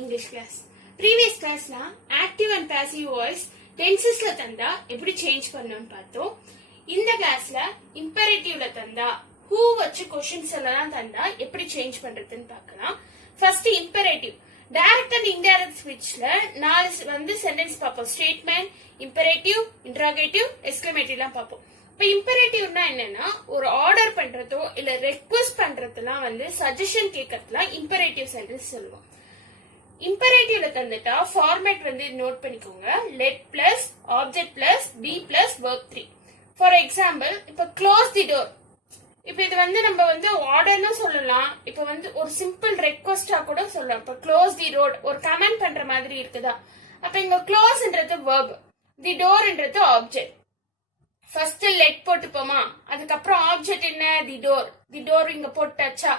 English class. Previous classல active and passive voice tensesல தந்தா எப்படி change பண்ணனும்னு பார்த்தோம். இந்த கிளாஸ்ல imperative தந்தா who வச்சு क्वेश्चंस எல்லாம் தந்தா எப்படி சேஞ்ச் பண்றதுன்னு பார்க்கலாம். First imperative. Direct and indirect ஸ்பீச்ல நாலு வந்து சென்டென்ஸ் பார்ப்போம். ஸ்டேட்மெண்ட், imperative, interrogative, exclamative எல்லாம் பார்ப்போம். இப்ப imperative-னா என்னன்னா ஒரு ஆர்டர் பண்றதோ இல்ல ரெக்வெஸ்ட் பண்றதெல்லாம் வந்து சஜஷன் கேட்கறதுலாம் imperative சென்டென்ஸ் சொல்லுவோம். imperative-ல தந்துட்டா ஃபார்மேட் வந்து நோட் பண்ணிக்கோங்க. let plus object plus be plus verb 3. For example இப்ப close the door. இப்ப இது வந்து நம்ம வந்து ஆர்டர்னு சொல்லலாம். இப்ப வந்து ஒரு சிம்பிள் ரெக்வெஸ்டா கூட சொல்லலாம். இப்ப close the road ஒரு கமெண்ட் பண்ற மாதிரி இருக்குதா. அப்ப இங்க closeன்றது verb, the doorன்றது object. ஃபர்ஸ்ட் லெட் போட்டுப்போமா, அதுக்கப்புறம் ஆப்ஜெக்ட் என்ன தி டோர் இங்க போட்டாச்சா,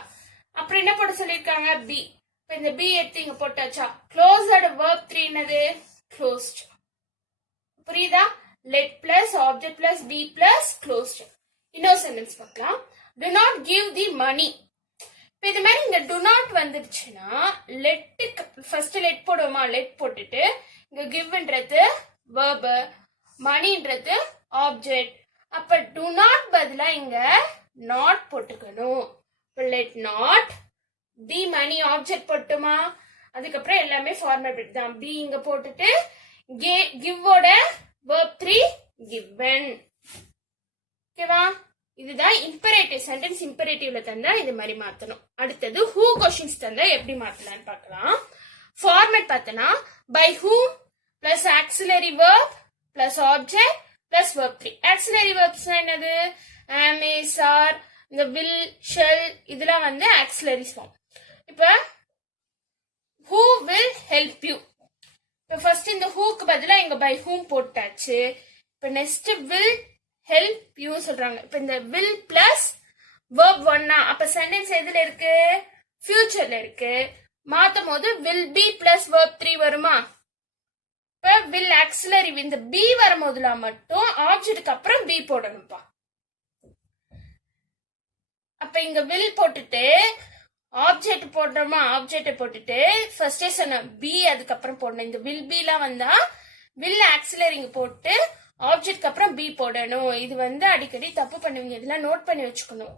அப்புறம் என்ன போட சொல்லிருக்காங்க பி. இப்ப இந்த பி எடுத்து இங்க போட்டாச்சா. க்ளோஸ்ட் verb 3 என்னது க்ளோஸ்ட். புரியுதா? Let plus object plus be plus closed. இன்னொரு சென்டென்ஸ் பார்க்கலாம். do not give the money. இப்ப இது மாதிரி இங்க do not வந்துருச்சுன்னா லெட் ஃபர்ஸ்ட் லெட் போடுவோமா, லெட் போட்டுட்டு இங்க கிவ்ன்றது verb, மணின்றது ஆப்ஜெக்ட். அப்ப do not பதிலா இங்க not போட்டுக்கணும். let not the money object போட்டுமா, அதுக்கப்புறம் எல்லாமே ஃபார்மேட் தான். b இங்க போட்டுட்டு give ஓட verb 3 given. ஓகேவா? இதுதான் imperative சென்டென்ஸ். imperative-ல தந்தா இது மாதிரி மாத்தணும். அடுத்தது who questions தந்தா எப்படி மாத்தலாம்னு பார்க்கலாம். ஃபார்மேட் பார்த்தனா by whom plus auxiliary verb plus object plus verb 3. auxiliary verbs என்னது am, is, are, இந்த will, shall இதெல்லாம் வந்து auxiliary form. இப்ப who will help you. இப்ப ஃபர்ஸ்ட் இந்த whoக்கு பதிலா இங்க by whom போட்டாச்சு. இப்ப நெக்ஸ்ட் will help you சொல்றாங்க. இப்ப இந்த will plus verb 1 அப்ப சென்டென்ஸ் எதுல இருக்கு, ஃபியூச்சர்ல இருக்கு. மாத்தும் போது will be plus verb 3 வருமா. இப்ப will auxiliary இந்த b வரும்போதுல மட்டும் ஆப்ஜெக்ட்க்கு அப்புறம் b போடணும்பா. அப்ப இங்க will போட்டுட்டு ஆப்ஜெக்ட் போடுறோமா, ஆப்ஜெக்ட் போட்டுட்டு ஃபர்ஸ்டே சொன்ன b அதுக்கப்புறம் போடணும். இந்த will be லாம் வந்தா will auxiliary இங்க போட்டு ஆப்ஜெக்ட்க்கு அப்புறம் b போடணும். இது வந்து அடிக்கடி தப்பு பண்ணுவீங்க, இதெல்லாம் நோட் பண்ணி வச்சுக்கணும்.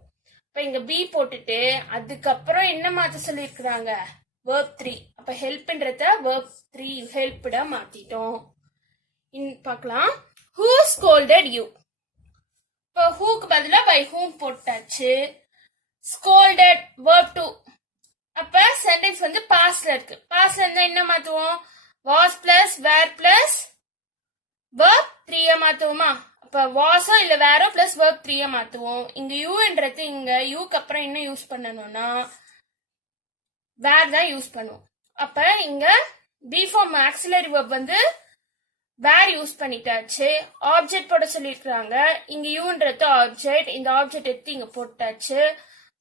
இப்ப இங்க b போட்டுட்டு அதுக்கப்புறம் என்ன மாத்த சொல்லிருக்காங்க verb 3. அப்ப ஹெல்ப்ன்றத verb 3 ஹெல்ப்டா மாத்திட்டோம். பார்க்கலாம். who scolded you. இப்ப whoக்கு பதிலா by whom போட்டாச்சு. scolded verb 2. அப்ப சென்டென்ஸ் வந்து பாஸ்ட்ல இருக்கு. பாஸ்ட்ல இருந்தா என்ன மாத்துவோம், was plus were plus verb 3 மாத்துவோமா. அப்ப வாஸோ இல்ல வேறோ பிளஸ் verb 3 மாத்துவோம். இங்க யூன்றது இங்க யூக்கு அப்புறம் என்ன யூஸ் பண்ணணும்னா வேர் தான் யூஸ் பண்ணுவோம். அப்ப இங்க பி ஃபார்ம் ஆக்சிலரி verb வந்து வேர் யூஸ் பண்ணிட்டாச்சு. ஆப்ஜெக்ட் போட சொல்லிருக்காங்க. இங்க யூன்றது ஆப்ஜெக்ட், இந்த ஆப்ஜெக்ட் எடுத்து இங்க போட்டாச்சு.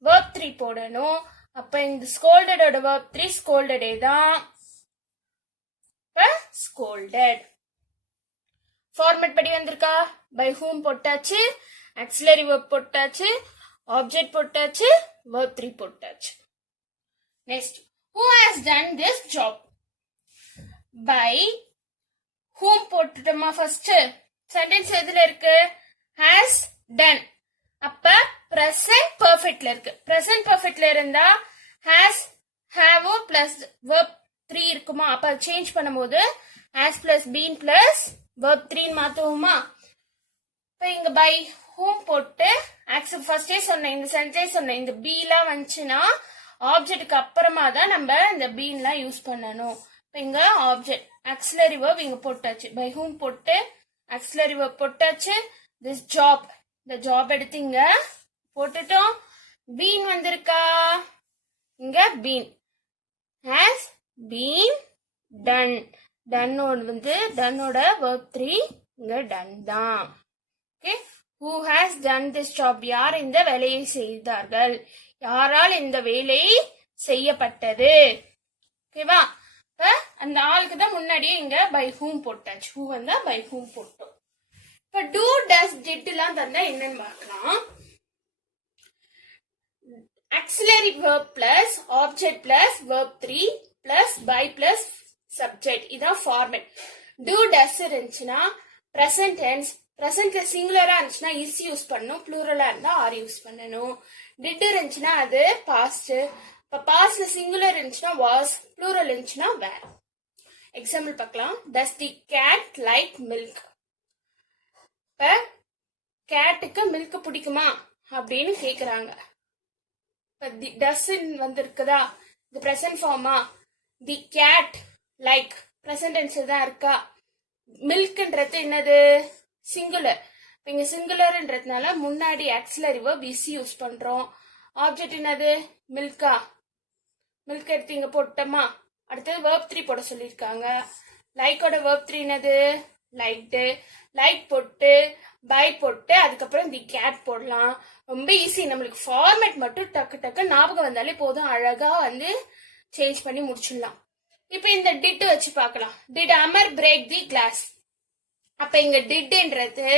verb 3 போடணும். அப்ப இந்த ஸ்கோல்டடோட verb 3 ஸ்கோல்டடே தான். ஸ்கோல்டட் ஃபார்மேட் படி வந்திருக்கா. by whom போட்டாச்சு, auxiliary verb போட்டாச்சு, ஆப்ஜெக்ட் போட்டாச்சு, verb 3 போட்டாச்சு. Next who has done this job. by whom போட்டுட்டோமா. ஃபர்ஸ்ட் சென்டென்ஸ் எதுல இருக்கு, has done. அப்ப present perfectல இருக்கு. present perfectல இருந்தா has, have plus verb 3 இருக்குமா. அப்ப சேஞ்ச் பண்ணும்போது has plus been plus verb 3 மாத்துவோமா. இப்ப இங்க by whom போட்டு ஃபர்ஸ்டே சொன்ன இந்த சென்டென்ஸ் சொன்ன இந்த b லாம் வந்துச்சுன்னா ஆப்ஜெக்ட்க்கு அப்புறமா தான் நம்ம இந்த b லாம் யூஸ் பண்ணணும். இப்ப இங்க ஆப்ஜெக்ட் auxiliary verb இங்க போட்டாச்சு. by whom போட்டு auxiliary verb போட்டாச்சு. this job இந்த ஜாப் எடுத்து இங்க போட்டுட்டோம். been வந்திருக்கா, இங்க been has been done. டன்னோட வந்து டன்னோட verb 3 இங்க டன் தான். Okay, who has done this job. யார் இந்த வேலையை செய்தார்கள், யாரால் இந்த வேலை செய்யப்பட்டது. ஓகேவா? இப்ப அந்த ஆளுக்கு தான் முன்னாடியே இங்க by whom போட்டாச்சு. who வந்தா by whom போட்டோம். இப்ப do, does, did எல்லாம் தந்தா என்னன்னு பார்க்கலாம். auxiliary verb plus object plus verb 3 plus by plus subject. இதான் ஃபார்மேட். டூ டஸ் இருந்துச்சுன்னா பிரசன்ட் டென்ஸ். பிரசன்ட்ல சிங்குலரா இருந்துச்சுன்னா இஸ் யூஸ் பண்ணணும், ப்ளூரலா இருந்தா ஆர் யூஸ் பண்ணணும். டிட் இருந்துச்சுன்னா அது பாஸ்ட். இப்ப பாஸ்ட்ல சிங்குலர் இருந்துச்சுன்னா வாஸ், ப்ளூரல் இருந்துச்சுன்னா வேர். எக்ஸாம்பிள் பார்க்கலாம். டஸ் தி கேட் லைக் மில்க். இப்ப கேட்டுக்கு மில்க் பிடிக்குமா அப்படின்னு கேக்குறாங்க. இப்ப டஸ் வந்திருக்குதா, இது பிரசன்ட் ஃபார்மா. தி கேட் லைக் பிரசன்ட் டென்ஸ் தான் இருக்கா. மில்க்ன்றது என்னது, சிங்குலர். இங்க சிங்குலர்ன்றதுனால முன்னாடி ஆக்சிலரி வெர்ப் இஸ் யூஸ் பண்றோம். ஆப்ஜெக்ட் என்னது, மில்கா. மில்க் எடுத்து இங்க போட்டோமா. அடுத்தது verb 3 போட சொல்லியிருக்காங்க. லைக்கோட verb 3 என்னது, லைக்டு. லைக் போட்டு பை போட்டு அதுக்கப்புறம் தி கேட் போடலாம். ரொம்ப ஈஸி. நம்மளுக்கு ஃபார்மேட் மட்டும் டக்கு டக்கு ஞாபகம் வந்தாலே போதும், அழகா வந்து சேஞ்ச் பண்ணி முடிச்சிடலாம். இப்ப இந்த டிட் வச்சு பார்க்கலாம். Did Amar break the glass. அப்ப இங்க டிட்ன்றது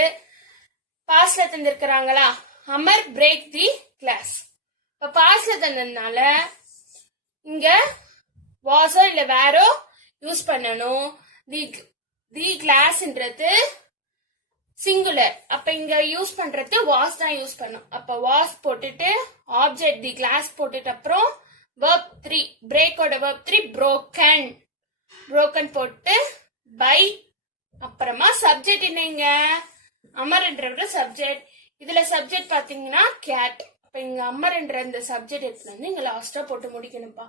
பாஸ்ட்ல தந்திருக்கிறாங்களா, அமர் பிரேக் தி கிளாஸ். இப்ப பாஸ்ட்ல தந்ததுனால இங்க வாஸோ இல்ல வேறோ யூஸ் பண்ணணும். தி கிளாஸ்ன்றது சிங்குலர். அப்ப இங்க யூஸ் பண்றது வாஸ் தான் யூஸ் பண்ணும். அப்ப வாஸ் போட்டுட்டு ஆப்ஜெக்ட் தி கிளாஸ் போட்டுட்டு அப்புறம் verb 3 பிரேக்கோட verb 3 broken. broken போட்டு பை அப்புறமா சப்ஜெக்ட் என்னங்க, அமர்ன்ற சப்ஜெக்ட். இதுல சப்ஜெக்ட் பாத்தீங்கன்னா கேட். அப்ப இங்க அமர்ன்ற இந்த சப்ஜெக்ட் எடுத்து வந்து இங்க லாஸ்டா போட்டு முடிக்கணும்பா.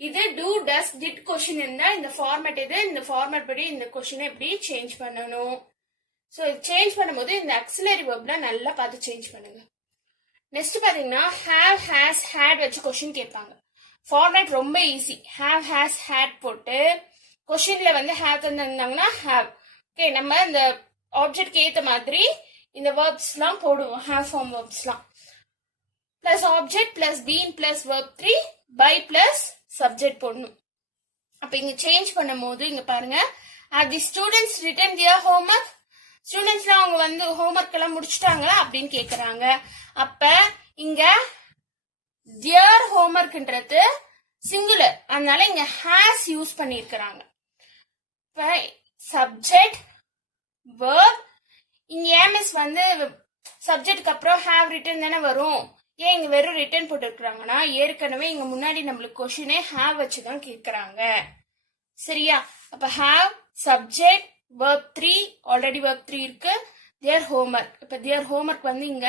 இது டூ டஸ் டிட் கொஸ்டின் இருந்தா இந்த ஃபார்மேட் இது. இந்த ஃபார்மேட் படி இந்த கொஸ்டினை எப்படி சேஞ்ச் பண்ணணும். ஸோ சேஞ்ச் பண்ணும்போது இந்த ஆக்சிலரி வெர்ப்ல நல்லா பார்த்து சேஞ்ச் பண்ணுங்க. நெக்ஸ்ட் பாத்தீங்கன்னா ஹேவ் ஹேஸ் ஹேட் வச்சு கொஸ்டின் கேட்பாங்க. ஃபார்மேட் ரொம்ப ஈஸி. ஹேவ் ஹேஸ் ஹேட் போட்டு கொஸ்டின்ல வந்து ஹேவ் தந்தாங்கன்னா ஹேவ். ஓகே, நம்ம இந்த ஆப்ஜெக்ட்க்கு ஏத்த மாதிரி இந்த வேர்ப்ஸ்லாம் போடுவோம். ஹேவ் ஃபார்ம் வேர்ப்ஸ்லாம் plus object plus been plus verb 3 by plus subject போடணும். அப்ப இங்க சேஞ்ச் பண்ணும் போது இங்க பாருங்க, have the students written their homework. ஸ்டூடெண்ட்ஸ்லாம் அவங்க வந்து ஹோம்ஒர்க் எல்லாம் முடிச்சுட்டாங்களா அப்படின்னு கேக்குறாங்க. அப்ப இங்க தியர் ஹோம்ஒர்க்ன்றது சிங்குலர், அதனால இங்க ஹேஸ் யூஸ் பண்ணிருக்கிறாங்க. இப்ப சப்ஜெக்ட் வேர்ப். இங்க ஏஎம்எஸ் வந்து சப்ஜெக்ட்க்கு அப்புறம் ஹேவ் ரிட்டன் தானே வரும். ஏன் இங்க வெறும் ரிட்டன் போட்டு இருக்கிறாங்கன்னா ஏற்கனவே இங்க முன்னாடி நம்மளுக்கு கொஸ்டினே ஹேவ் வச்சுதான் கேக்குறாங்க. சரியா? அப்ப have subject verb 3 already verb 3 இருக்கு. their homework. இப்ப their homework வந்து இங்க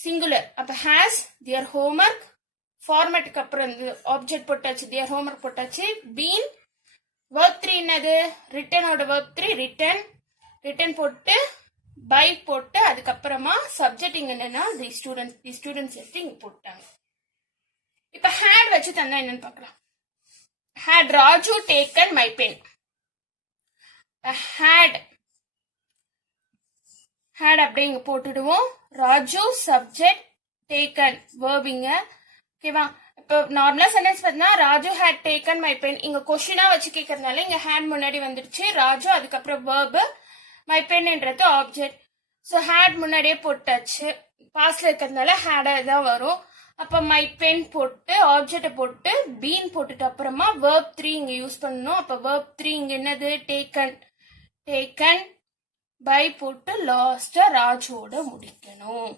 சிங்குலர். அப்ப has their homework. ஃபார்மேட்டுக்கு அப்புறம் ஆப்ஜெக்ட் போட்டாச்சு, their homework போட்டாச்சு. been verb 3 என்னது, ரிட்டனோட verb 3 ரிட்டன். ரிட்டன் போட்டு பை போட்டு அதுக்கப்புறமா சப்ஜெக்ட் இங்க என்னன்னா தி ஸ்டூடெண்ட்ஸ் எடுத்து இங்க போட்டாங்க. இப்ப ஹேட் வச்சு தந்தா என்னன்னு பார்க்கலாம். had Raju taken my pen. had அப்படியே இங்க போட்டுடுவோம். ராஜு சப்ஜெக்ட், டேக்கன் வேர்பிங்க. ஓகேவா? இப்போ நார்மலா சென்டென்ஸ் பார்த்தீங்கன்னா Raju had taken my pen. இங்க கொஸ்டினா வச்சு கேட்கறதுனால இங்க ஹேட் முன்னாடி வந்துடுச்சு. ராஜு அதுக்கப்புறம் வேர்பு, மை பென்ன்றது ஆப்ஜெக்ட். ஸோ ஹேட் முன்னாடியே போட்டாச்சு. பாஸ்ட்ல இருக்கிறதுனால ஹேடா தான் வரும். அப்ப மை பென் போட்டு ஆப்ஜெக்ட போட்டு பீன் போட்டுட்டு அப்புறமா verb 3 இங்க யூஸ் பண்ணணும். அப்ப verb 3 இங்க என்னது, டேக்கன். டேக்கன் பை போட்டு லாஸ்டா ராஜோட முடிக்கணும்.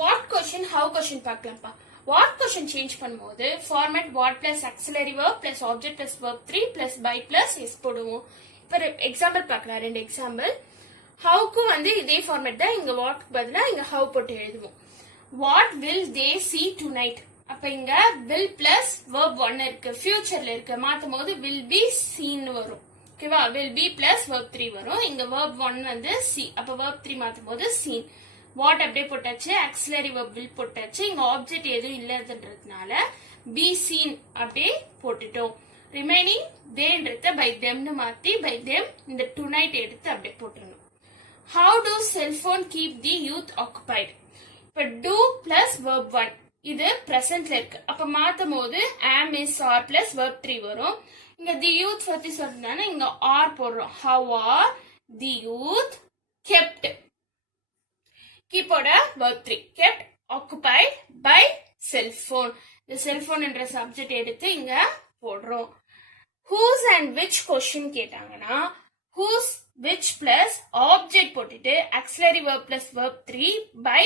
வாட் கொஸ்டின் ஹவ் கொஸ்டின் பார்க்கலாம்ப்பா. வாட் கொஸ்டின் சேஞ்ச் பண்ணும்போது format what plus auxiliary verb plus object plus verb 3 plus by plus S போடுவோம். இப்ப எக்ஸாம்பிள் பார்க்கலாம். 2 எக்ஸாம்பிள். ஹவுக்கும் வந்து இதே ஃபார்மேட் தான். இங்க வாட் பதிலா இங்க ஹவ் போட்டு எழுதுவோம். What will they see tonight. அப்ப இங்க வில் பிளஸ் verb 1 இருக்கு, ஃபியூச்சர்ல இருக்கு. மாத்தும் போது வில் பி seen வரும். ஓகேவா? வில் பி பிளஸ் verb 3 வரும். இங்க verb 1 வந்து see. அப்ப verb 3 மாத்தும் போது seen. வாட் அப்படியே போட்டாச்சு, ஆக்சிலரி verb வில் போட்டாச்சு. இங்க ஆப்ஜெக்ட் எதுவும் இல்லதுன்றதுனால பி seen அப்படியே போட்டுட்டோம். ரிமைனிங் தேன்றத பை தெம்னு மாத்தி பை தெம் இந்த tonight எடுத்து அப்படியே போட்டுடணும். How do cell phone keep the youth occupied. இப்ப do plus verb 1 இது பிரசன்ட்ல இருக்கு. அப்ப மாத்தும் போது am is are plus verb 3 வரும். இங்க the youth பத்தி சொல்றதுனால இங்க are போடுறோம். How are the youth kept. keepோட verb 3 kept occupied by cell phone. இந்த cell phone என்ற சப்ஜெக்ட் எடுத்து இங்க போடுறோம். whose and which question கேட்டாங்கன்னா whose which plus object போட்டுட்டு auxiliary verb plus verb 3 by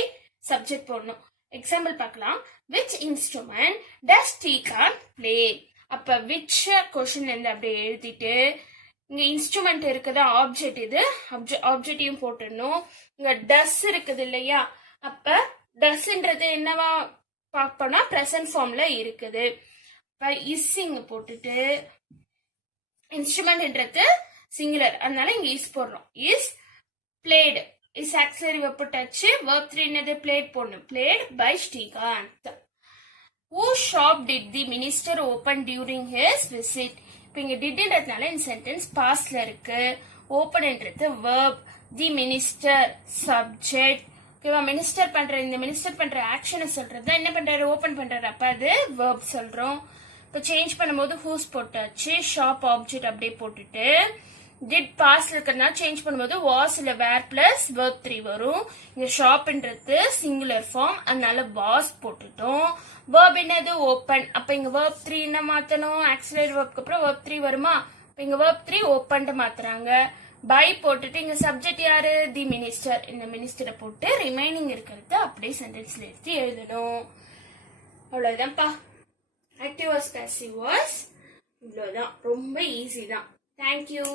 subject போடணும். எக்ஸாம்பிள் பார்க்கலாம். which instrument does Srikanth play? அப்ப which கொஸ்டின்ல இருந்து அப்படியே எழுதிட்டு இங்க இன்ஸ்ட்ருமெண்ட் இருக்குதா ஆப்ஜெக்ட், இது ஆப்ஜெக்டையும் போட்டுடணும். இங்க டஸ் இருக்குது இல்லையா, அப்ப டஸ்ன்றது என்னவா பார்ப்போம்னா பிரசன்ட் ஃபார்ம்ல இருக்குது. இப்ப இஸ் இங்க போட்டுட்டு இன்ஸ்ட்ருமெண்ட்ன்றது சிங்குலர், அதனால இங்க இஸ் போடுறோம். Is played, is auxiliary verb போட்டாச்சு. verb 3 என்னது பிளேட் போடணும். Played by Srikanth. whose shop did the minister open during his visit? இப்போ இங்க டிட்ன்றதுனால இந்த சென்டென்ஸ் பாஸ்ட்ல இருக்கு. ஓப்பன்ன்றது verb, தி மினிஸ்டர் சப்ஜெக்ட். ஓகேவா, மினிஸ்டர் பண்ற இந்த மினிஸ்டர் பண்ற ஆக்ஷனை சொல்றது என்ன பண்றாரு, ஓபன் பண்றாரு, அப்ப அது verb சொல்றோம். இப்போ சேஞ்ச் பண்ணும்போது whose போட்டாச்சு. ஷாப் ஆப்ஜெக்ட் அப்படியே போட்டுட்டு டிட் பாஸ்ட்ல இருக்கிறதுனால சேஞ்ச் பண்ணும்போது was இல்ல வேர் பிளஸ் verb 3 வரும். இங்க ஷாப்ன்றது சிங்குலர் ஃபார்ம், அதனால was போட்டுட்டோம். verb என்னது ஓப்பன், அப்ப இங்க verb 3 என்ன மாத்தணும், ஆக்சிலரி வெர்ப்க்கு அப்புறம் verb 3 வருமா, இங்க verb 3 ஓப்பன் மாத்துறாங்க. பை போட்டுட்டு இங்க சப்ஜெக்ட் யாரு, தி மினிஸ்டர், இந்த மினிஸ்டரை போட்டு ரிமைனிங் இருக்கிறது அப்படியே சென்டென்ஸ்ல எடுத்து எழுதணும். அவ்வளவுதான்ப்பா. ஆக்டிவ் வாய்ஸ், பாசிவ் வாய்ஸ் இவ்வளவுதான், ரொம்ப ஈஸி தான். தேங்க்யூ.